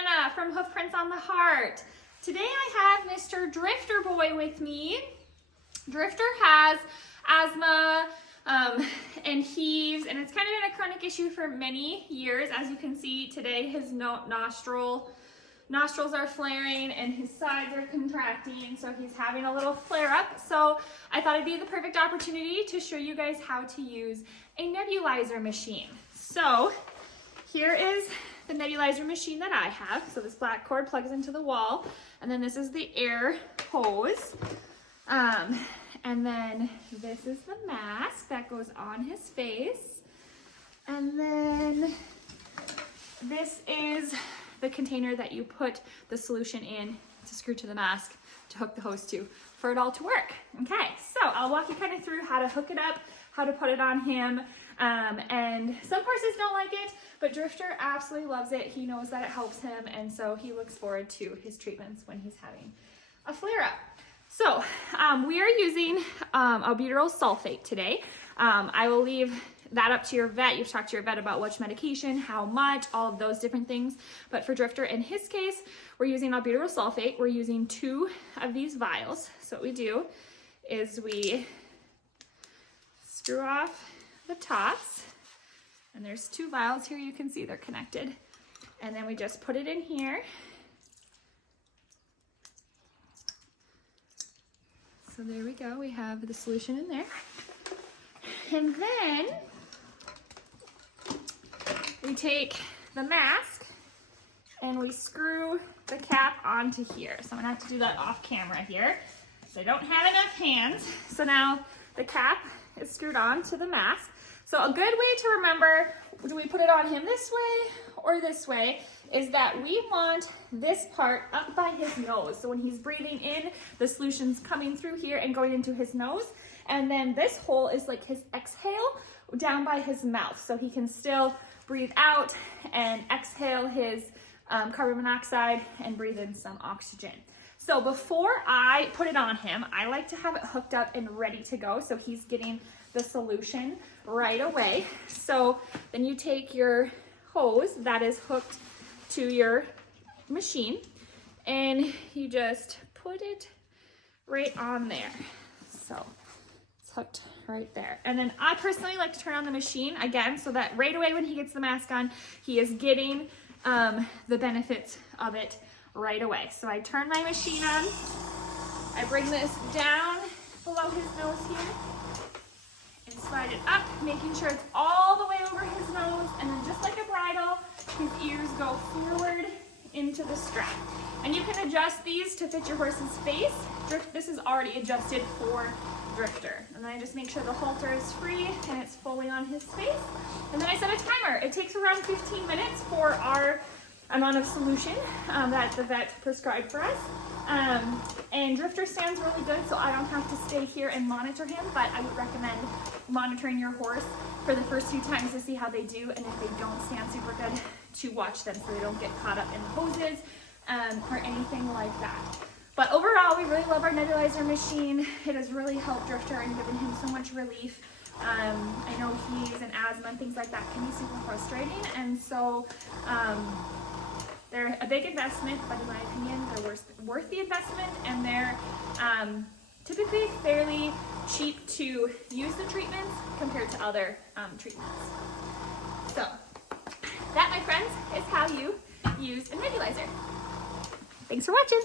Hannah from Hoof Prints on the Heart. Today I have Mr. Drifter Boy with me. Drifter has asthma and heaves, and it's kind of been a chronic issue for many years. As you can see today, his nostrils are flaring and his sides are contracting, so he's having a little flare up. So I thought it'd be the perfect opportunity to show you guys how to use a nebulizer machine. So here is the nebulizer machine that I have. So this black cord plugs into the wall, and then this is the air hose. And then this is the mask that goes on his face. And then this is the container that you put the solution in to screw to the mask to hook the hose to for it all to work. Okay, so I'll walk you kind of through how to hook it up, how to put it on him. And some horses don't like it, but Drifter absolutely loves it. He knows that it helps him, and so he looks forward to his treatments when he's having a flare up. So we are using albuterol sulfate today. I will leave that up to your vet. You've talked to your vet about which medication, how much, all of those different things. But for Drifter, in his case, we're using albuterol sulfate. We're using 2 of these vials. So what we do is we screw off the tops, and there's 2 vials here. You can see they're connected. And then we just put it in here. So there we go. We have the solution in there. And then we take the mask and we screw the cap onto here. So I'm gonna have to do that off camera here. So I don't have enough hands. So now the cap is screwed on to the mask. So a good way to remember, do we put it on him this way or this way, is that we want this part up by his nose. So when he's breathing in, the solution's coming through here and going into his nose. And then this hole is like his exhale down by his mouth. So he can still breathe out and exhale his carbon monoxide and breathe in some oxygen. So before I put it on him, I like to have it hooked up and ready to go, so he's getting the solution right away. So then you take your hose that is hooked to your machine and you just put it right on there. So it's hooked right there. And then I personally like to turn on the machine again so that right away when he gets the mask on, he is getting the benefits of it right away. So I turn my machine on, I bring this down below his nose here and slide it up, making sure it's all the way over his nose, and then just like a bridle, his ears go forward into the strap. And you can adjust these to fit your horse's face. This is already adjusted for Drifter. And then I just make sure the halter is free and it's fully on his face. And then I set a timer. It takes around 15 minutes for our amount of solution that the vet prescribed for us. And Drifter stands really good, so I don't have to stay here and monitor him, but I would recommend monitoring your horse for the first few times to see how they do, and if they don't stand super good, to watch them so they don't get caught up in the hoses or anything like that. But overall, we really love our nebulizer machine. It has really helped Drifter and given him so much relief. I know he's an asthma and things like that can be super frustrating, and so they're a big investment, but in my opinion, they're worth the investment, and they're typically fairly cheap to use the treatments compared to other treatments. So that, my friends, is how you use a nebulizer. Thanks for watching.